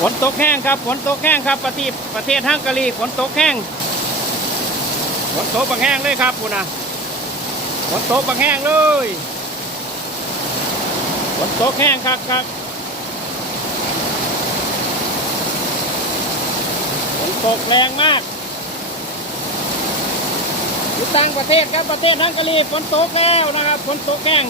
ฝนตกแห้งครับฝนตกแห้งครับประเทศฮังการีฝนตกแห้งฝนตกบางแห้งเลยครับคุณนะฝนตกบางแห้งเลยฝนตกแห้งครับฝนตกแรงมากอยู่ต่างประเทศครับประเทศฮังการีฝนตกแล้วนะครับฝนตกแห้ง